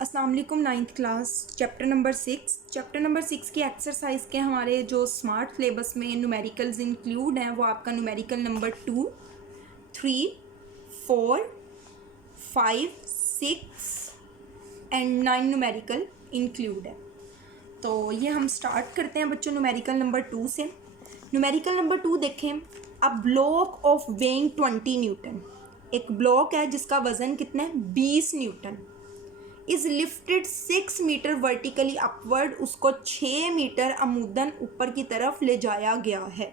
अस्सलाम वालेकुम। 9th class chapter number 6 की एक्सरसाइज के हमारे जो स्मार्ट सिलेबस में न्यूमेरिकल्स इंक्लूड हैं वो आपका numerical number 2, 3, 4, 5, 6 and 9 numerical include है। तो ये हम स्टार्ट करते हैं बच्चों न्यूमेरिकल नंबर 2 से। न्यूमेरिकल नंबर 2 देखें। A block of weighing 20 newton, एक ब्लॉक है जिसका वज़न कितना है 20 newton, is lifted 6 metre vertically upward, उसको 6 मीटर अमूदन ऊपर की तरफ ले जाया गया है।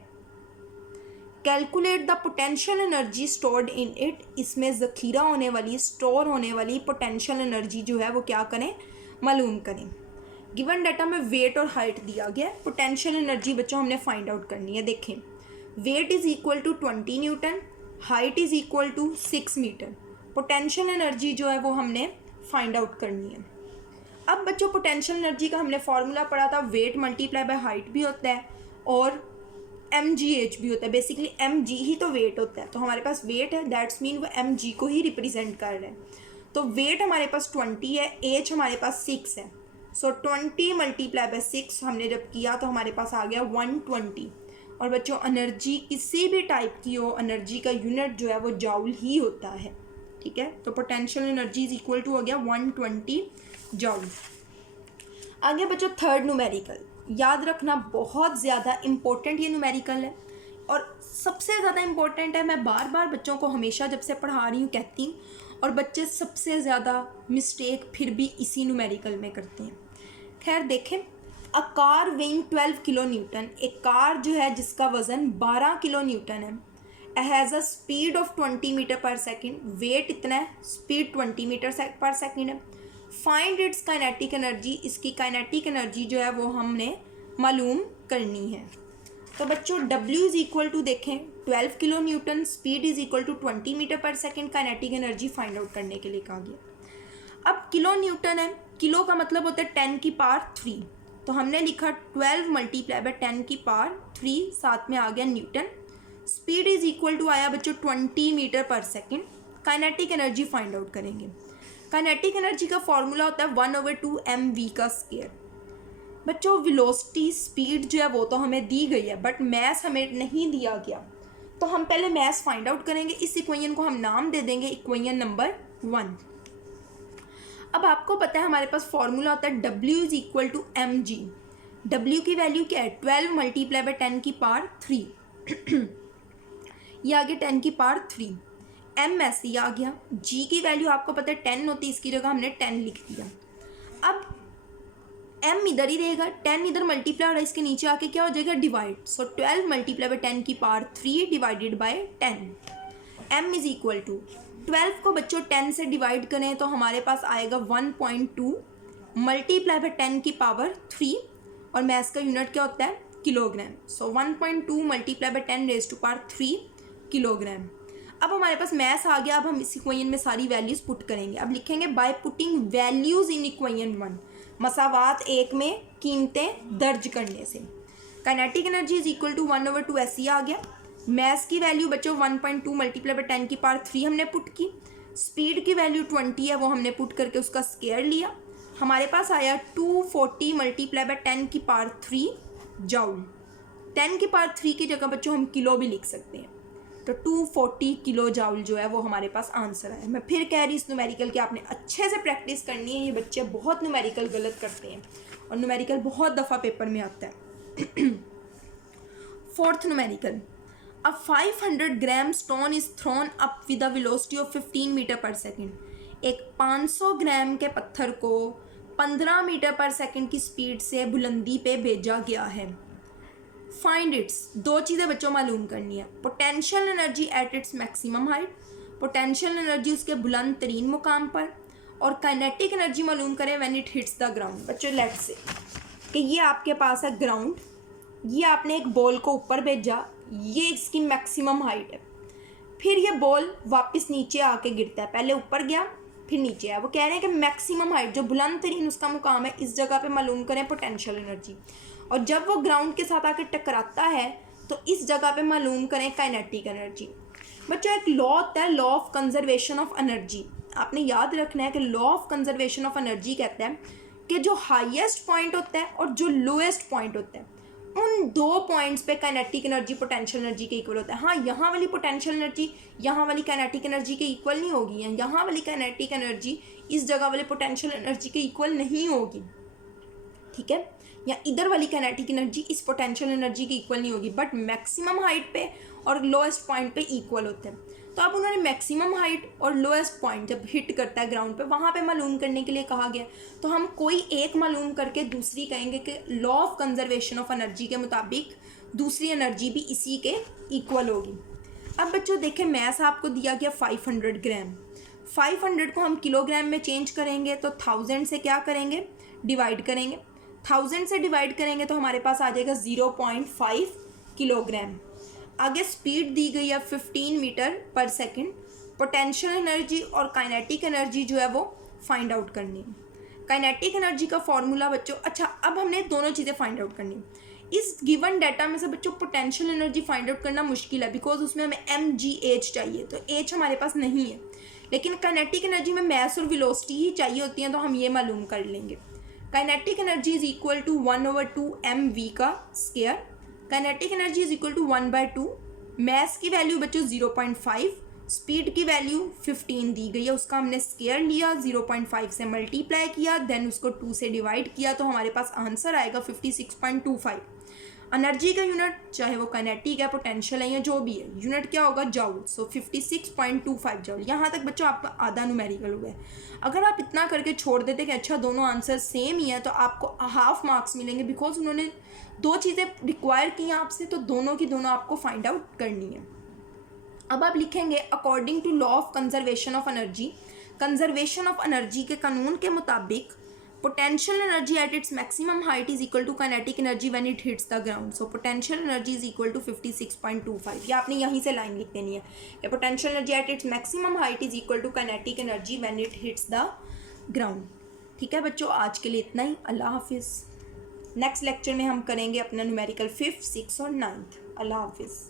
Calculate the potential energy stored in it, इसमें ज़ख़ीरा होने वाली स्टोर होने वाली पोटेंशियल एनर्जी जो है वो क्या करें, मालूम करें। गिवन डाटा में वेट और हाइट दिया गया है। पोटेंशियल एनर्जी बच्चों हमने फाइंड आउट करनी है। देखें, weight is equal to 20 newton, height is equal to 6 metre. Potential energy जो है वो हमने फाइंड आउट करनी है। अब बच्चों पोटेंशियल एनर्जी का हमने फार्मूला पढ़ा था, वेट मल्टीप्लाई बाय हाइट भी होता है और mgh भी होता है। बेसिकली mg ही तो वेट होता है, तो हमारे पास वेट है, दैट्स मीन वो mg को ही रिप्रेजेंट कर रहे हैं। तो वेट हमारे पास 20 है, एच हमारे पास 6 है। सो 20 मल्टीप्लाई बाय 6 हमने जब किया तो हमारे पास आ गया 120। और बच्चों एनर्जी किसी भी टाइप की हो, एनर्जी का यूनिट जो है वो जाउल ही होता है, ठीक है। तो potential energy is equal to हो गया 120 जाउल। आगे बच्चों थर्ड न्यूमेरिकल, याद रखना बहुत ज़्यादा इम्पोर्टेंट ये न्यूमेरिकल है और सबसे ज़्यादा इम्पोर्टेंट है। मैं बार बार बच्चों को हमेशा जब से पढ़ा रही हूँ कहती हूँ, और बच्चे सबसे ज़्यादा मिस्टेक फिर भी इसी न्यूमेरिकल में करते हैं। खैर देखें, a car weighing 12 kilo newton, एक कार जो है जिसका वज़न 12 किलो न्यूटन है, has a speed of 20 metre पर सेकेंड, वेट इतना है, स्पीड 20 मीटर पर सेकेंड है। फाइंड इट्स काइनेटिक एनर्जी, इसकी काइनेटिक एनर्जी जो है वो हमने मालूम करनी है। तो बच्चों W इज़ इक्वल टू देखें 12 kilo newton, speed is equal to 20 metre पर second, kinetic energy find out करने के लिए कहा गया। अब किलो न्यूटन है, किलो का मतलब होता है 10 की पावर 3, तो हमने लिखा 12 मल्टीप्लाई बाय 10 की पावर 3, साथ में आ गया newton. Speed is equal to आया बच्चों 20 मीटर पर second. Kinetic energy find out करेंगे। काइनेटिक एनर्जी का फॉर्मूला होता है 1/2 mv का स्क्वायर। बच्चों वेलोसिटी स्पीड जो है वो तो हमें दी गई है, बट मैस हमें नहीं दिया गया, तो हम पहले मैस फाइंड आउट करेंगे। इस इक्वेशन को हम नाम दे देंगे इक्वेशन नंबर 1। अब आपको पता है हमारे पास फॉर्मूला होता है W is equal to mg। W की वैल्यू क्या है 12 मल्टीप्लाई बाय 10 की पावर 3 ये आ गया 10 की पावर 3। m ऐसे ही आ गया। g की वैल्यू आपको पता है 10 होती है, इसकी जगह हमने 10 लिख दिया। अब m इधर ही रहेगा, 10 इधर मल्टीप्लाई हो रहा है, इसके नीचे आके क्या हो जाएगा डिवाइड। सो 12 मल्टीप्लाई बाय 10 की power 3 divided by 10। m is equal to 12 को बच्चों 10 से डिवाइड करें तो हमारे पास आएगा 1.2 मल्टीप्लाई बाय 10 की पावर 3, और मैथ्स का यूनिट क्या होता है kilogram. So 1.2 multiply by 10 raise to power 3 kilogram. अब हमारे पास मैथ्स आ गया। अब हम इस इक्वेशन में सारी वैल्यूज़ पुट करेंगे। अब लिखेंगे by putting values in equation 1, मसावात 1 में कीमतें दर्ज करने से। Kinetic energy is equal to 1/2 ऐसी आ गया। मैथ्स की वैल्यू बच्चों 1.2 मल्टीप्लाई बाय 10 की पावर 3 हमने पुट की। स्पीड की वैल्यू 20 है, वो हमने पुट करके उसका स्क्वायर लिया। हमारे पास आया 240 मल्टीप्लाई बाय 10 की पावर 3 जाउल। 10 की पावर 3 की जगह बच्चों हम किलो भी लिख सकते हैं, तो 240 किलो जाउल जो है वो हमारे पास आंसर है। मैं फिर कह रही इस न्यूमेरिकल की आपने अच्छे से प्रैक्टिस करनी है। ये बच्चे बहुत न्यूमेरिकल गलत करते हैं और न्यूमेरिकल बहुत दफ़ा पेपर में आता है। Fourth numerical, a 500 gram stone is thrown up with a velocity of 15 metre पर सेकेंड। एक 500 ग्राम के पत्थर को 15 मीटर पर सेकेंड की स्पीड से बुलंदी पे भेजा गया है। फाइंड इट्स, दो चीज़ें बच्चों मालूम करनी है। Potential energy at its maximum height, potential energy उसके बुलंद तरीन मुकाम पर, और काइनेटिक एनर्जी मालूम करें when it hits the ground. बच्चों लेट्स से कि ये आपके पास है ग्राउंड, ये आपने एक बॉल को ऊपर भेजा, ये इसकी मैक्सिमम हाइट है, फिर ये बॉल वापस नीचे आके गिरता है, पहले ऊपर गया फिर नीचे आया। वो कह रहे हैं कि मैक्सिमम हाइट जो बुलंद तरीन उसका मुकाम है, इस जगह पे मालूम करें पोटेंशियल एनर्जी, और जब वो ग्राउंड के साथ आके टकराता है तो इस जगह पे मालूम करें काइनेटिक एनर्जी। बच्चों एक लॉ होता है law of conservation of energy. आपने याद रखना है कि law of conservation of energy कहता है कि जो हाईएस्ट पॉइंट होता है और जो लोएस्ट पॉइंट होता है उन दो पॉइंट्स पे काइनेटिक एनर्जी पोटेंशियल एनर्जी के इक्वल होता है। हाँ, यहाँ वाली पोटेंशियल एनर्जी यहाँ वाली काइनेटिक एनर्जी के इक्वल नहीं होगी, यहाँ वाली काइनेटिक एनर्जी इस जगह वाले पोटेंशियल एनर्जी के इक्वल नहीं होगी, ठीक है, या इधर वाली काइनेटिक एनर्जी इस पोटेंशियल एनर्जी की इक्वल नहीं होगी, बट मैक्सिमम हाइट पे और लोएस्ट पॉइंट पे इक्वल होते हैं। तो अब उन्होंने मैक्सिमम हाइट और लोएस्ट पॉइंट जब हिट करता है ग्राउंड पे वहाँ पे मालूम करने के लिए कहा गया, तो हम कोई एक मालूम करके दूसरी कहेंगे कि law of conservation of energy के मुताबिक दूसरी एनर्जी भी इसी के इक्वल होगी। अब बच्चों देखें, मैथ आपको दिया गया 500 ग्राम, 500 को हम किलोग्राम में चेंज करेंगे तो 1000 से क्या करेंगे, डिवाइड करेंगे, 1000 से डिवाइड करेंगे तो हमारे पास आ जाएगा 0.5 किलोग्राम। आगे स्पीड दी गई है 15 मीटर पर सेकंड। पोटेंशियल एनर्जी और काइनेटिक एनर्जी जो है वो फाइंड आउट करनी है। काइनेटिक एनर्जी का फॉर्मूला बच्चों, अच्छा अब हमने दोनों चीज़ें फाइंड आउट करनी है। इस गिवन डाटा में से बच्चों पोटेंशियल एनर्जी फाइंड आउट करना मुश्किल है, बिकॉज उसमें हमें mgh चाहिए, तो h हमारे पास नहीं है। लेकिन काइनेटिक एनर्जी में मैस और वेलोसिटी ही चाहिए होती हैं, तो हम ये मालूम कर लेंगे। Kinetic energy is equal to 1/2 mv का square. Kinetic energy is equal to 1/2। Mass की वैल्यू बच्चों 0.5, स्पीड की वैल्यू 15 दी गई है, उसका हमने स्क्वायर लिया, 0.5 से मल्टीप्लाई किया, देन उसको 2 से डिवाइड किया, तो हमारे पास आंसर आएगा 56.25। एनर्जी का यूनिट चाहे वो काइनेटिक है, पोटेंशियल है या जो भी है, यूनिट क्या होगा, जॉउल। सो 56.25 जॉउल। यहाँ तक बच्चों आपका आधा न्यूमेरिकल हुआ है। अगर आप इतना करके छोड़ देते कि अच्छा दोनों आंसर सेम ही है, तो आपको हाफ मार्क्स मिलेंगे, बिकॉज उन्होंने दो चीज़ें रिक्वायर की हैं आपसे, तो दोनों की दोनों आपको फाइंड आउट करनी है। अब आप लिखेंगे according to law of conservation of energy, conservation of energy के कानून के मुताबिक potential energy at its maximum height is equal to kinetic energy when it hits the ground. So potential energy is equal to 56.25. ये आपने यहीं से line लिख देनी है कि potential energy at its maximum height is equal to kinetic energy when it hits the ground. ठीक है बच्चों, आज के लिए इतना ही। अल्लाह हाफिज़। नेक्स्ट लेक्चर में हम करेंगे अपना न्यूमेरिकल 5th, 6th और 9th। अल्लाह हाफिज़।